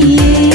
believe